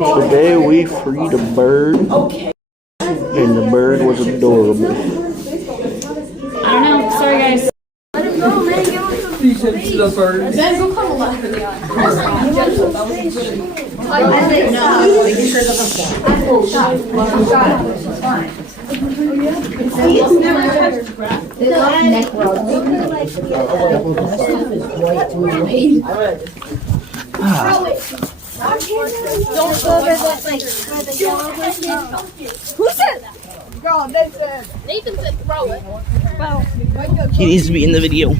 Today we freed a bird, and the bird was adorable. I don't know. Sorry, guys. Don't go over what's like where the yellow bush is. Who said that? God, Nathan said throw it. Well, He needs to be in the video.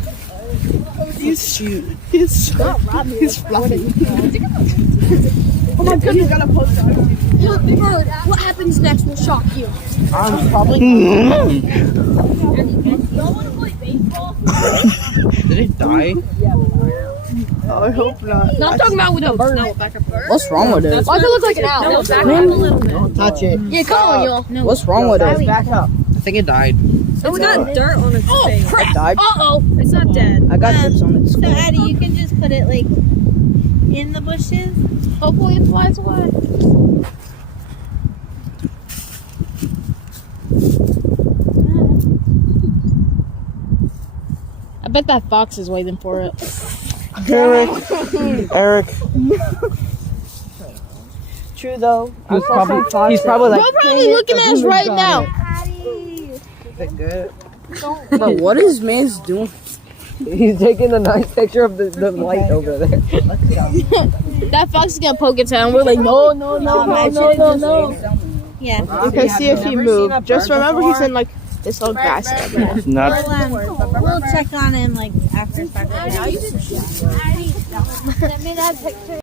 He's cute. He's fluffy. Oh my goodness, you gotta post it. Bird, what happens next will shock you. I'm probably. Y'all want to play baseball? Did it die? Oh, I hope not. No, I'm talking about with a bird. What's wrong with it? Why does it look like an owl? No, back up a little bit. Don't touch it. Yeah, come on, y'all. No. What's wrong with it? Back up. I think it died. Oh, we got dirt on its face. Crap. Died. Uh-oh. It's not dead. I got tips on its So skull. Addie, you can just put it like in the bushes. Hopefully it flies away. I bet that fox is waiting for it. Eric. True though. He's probably like. You're probably looking at us right now. Addie. Is it good? Bro, what is man's doing? He's taking a nice picture of the light over there. That fox is gonna poke its head, and we're like, no. Yeah. You can see if he moved. Just remember he's in like this whole grass area. Not. We'll check on him like after 5 minutes. Send me that picture.